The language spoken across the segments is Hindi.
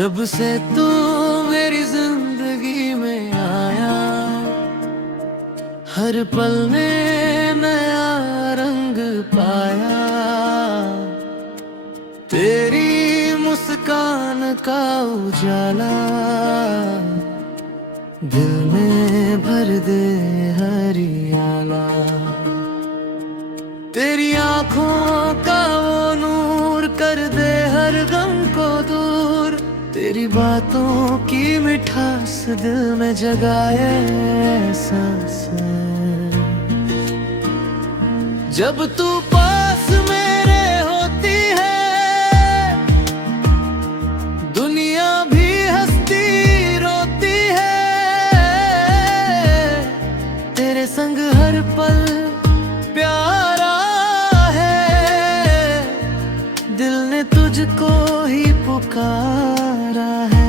जब से तू मेरी जिंदगी में आया, हर पल में नया रंग पाया। तेरी मुस्कान का उजाला दिल में भर दे हरियाला। तेरी आँखों का वो नूर कर दे हर गम को दूर। तेरी बातों की मिठास दिल में जगाए एहसास। जब तू पास मेरे होती है, दुनिया भी हंसती रोती है। तेरे संग हर पल प्यारा है, दिल ने तुझको ही पुकारा है।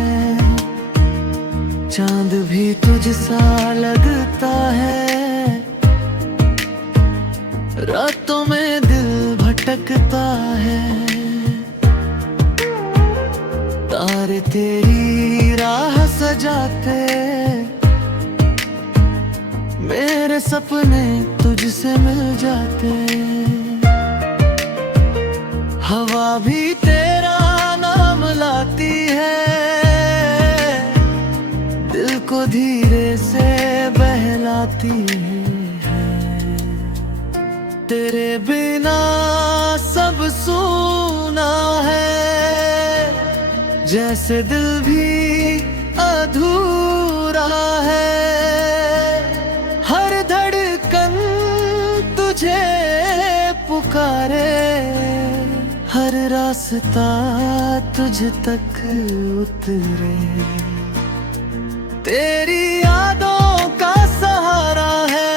चांद भी तुझसा लगता है, रातों में दिल भटकता है। तारे तेरी राह सजाते, मेरे सपने तुझसे मिल जाते। हवा भी तेरा नाम लाती है, दिल को धीरे से बहलाती है। तेरे बिना सब सूना है, जैसे दिल भी अधूरा है। हर धड़कन तुझे पुकारे, हर रास्ता तुझ तक उतरे। तेरी यादों का सहारा है,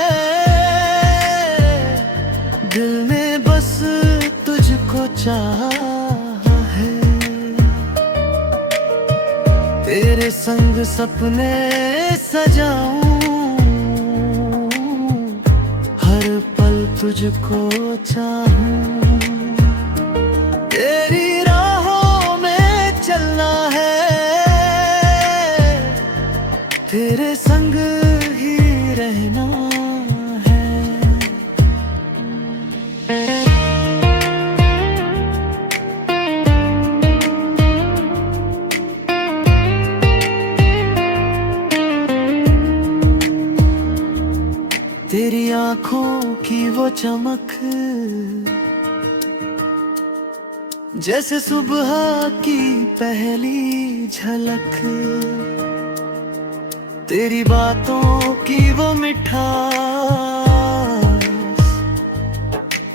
दिल ने बस तुझको चाहा है। तेरे संग सपने सजाऊं, हर पल तुझको चाहूं। तेरी राहों में चलना है, तेरे संग ही रहना है। तेरी आँखों की वो चमक, जैसे सुबह की पहली झलक। तेरी बातों की वो मिठास,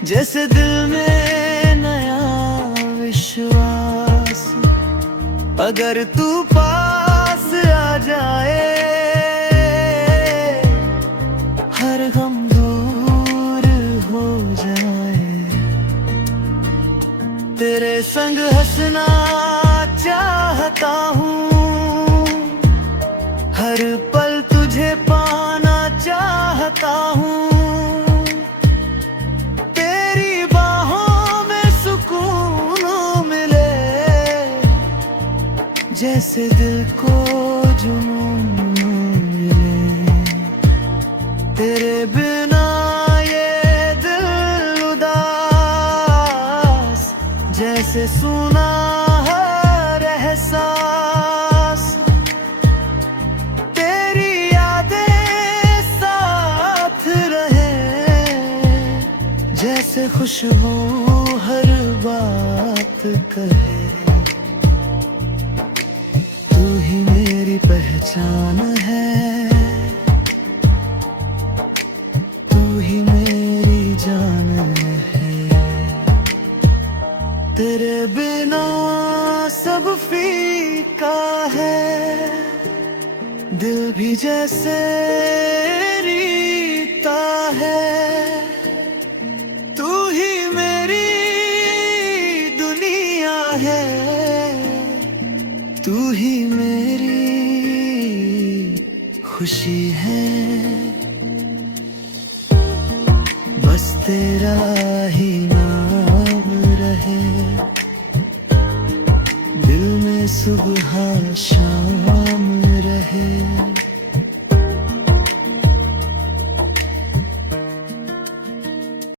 जैसे दिल में नया विश्वास। अगर तू पास आ जाए, हर गम दूर हो जाए। तेरे संग हंसना चाहता हूँ, हर पल तुझे पाना चाहता हूँ। तेरी बाहों में सुकून मिले, जैसे दिल को जुनून मिले। तेरे बिना ये दिल उदास, जैसे सुना हर एहसास। तेरी यादें साथ रहे, जैसे खुशबू हर बात कहे। तू ही मेरी पहचान है, तू ही मेरी जान है। तेरे बिना सब फीका है, दिल भी जैसे रीता है। तू ही मेरी दुनिया है, तू ही मेरी खुशी है। बस तेरा ही नाम रहे, दिल में सुबह शाम रहे।